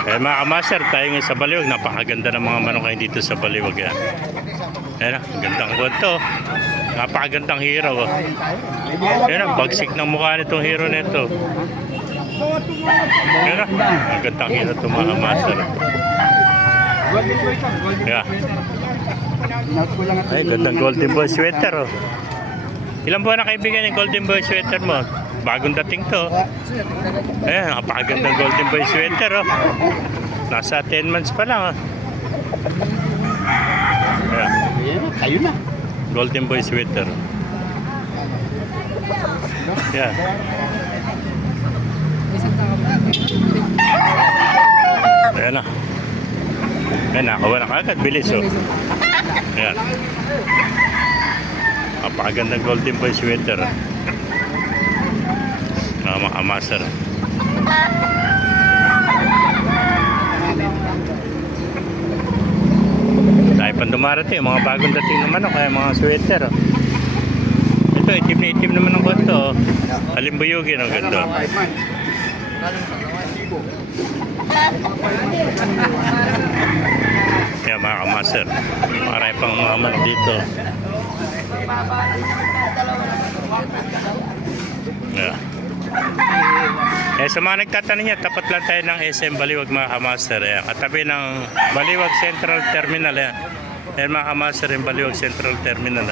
Mga kamaster, tayo ngayon sa Baliwag. Napakaganda ng mga manok ngayon dito sa Baliwag. Ayan, gandang kwento. Napakagandang hero. Ayan, bagsik ng mukha nitong hero nito. Ayan, magandang hero itong mga kamaster. Ayan. Ay, gandang golden boy sweater. Ilan buwan na kaibigan yung golden boy sweater mo? Bagong dating to. Ayan, napakagandang golden boy sweater. Nasa 10 months pa lang. Ayan. Kayo na. Golden boy sweater. Ayan. Ayan na. Ayan, nakawa na kagad. Bilis Ayan. Napakagandang golden boy sweater. Mga kamaster. Dahil pang dumarating, mga bagong dating naman kaya mga sweater. Ito, itim na itim naman ng ganito. Alimbuyugin ang ganito. Kaya mga kamaster, marami pang mga manok dito. Yeah. Sa mga nagtatanong niya, tapat lang tayo ng SM Baliwag mga kamaster. Katabi ng Baliwag Central Terminal. Ayan mga kamaster, yung Baliwag Central Terminal.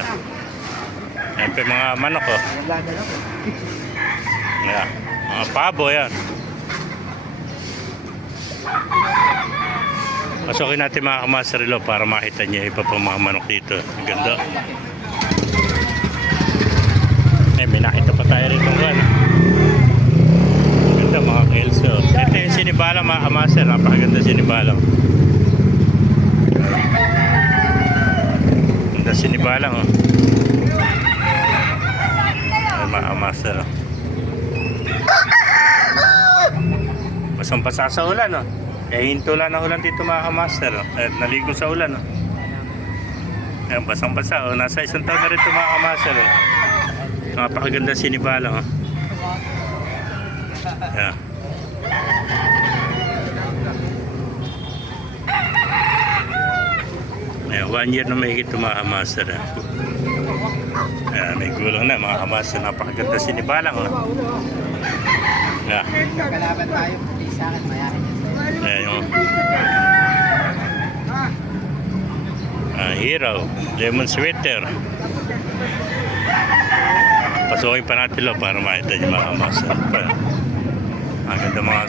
Ayan pa mga manok. Ayan, mga pabo yan. Pasukin natin mga kamaster para makita niya iba pang mga manok dito. Ang ganda. May nakita pa tayo rin kung gano'n. Ganda mga kelso. Ito yung sinibalang mga kamaster. Napakaganda sinibalang. Ganda sinibalang. Ay, mga kamaster. Basang-basa sa ulan. Hinto lang ng ulan dito mga kamaster. At naligo sa ulan. Ayan, basang-basa. Nasa isang taon na rin ito mga kamaster. Napakaganda sinibalang. Yeah. Ayan, 1 year na mahigit mga kamaster. Ayan, may gulang na mga kamaster. Napakaganda sinibalang. Yeah. Kalaban tayo, hindi sa akin, mayakin yan. Ayan yung hero, lemon sweater. Pasukin pa natin para makita niyo mga kamaster. Ang ganda mga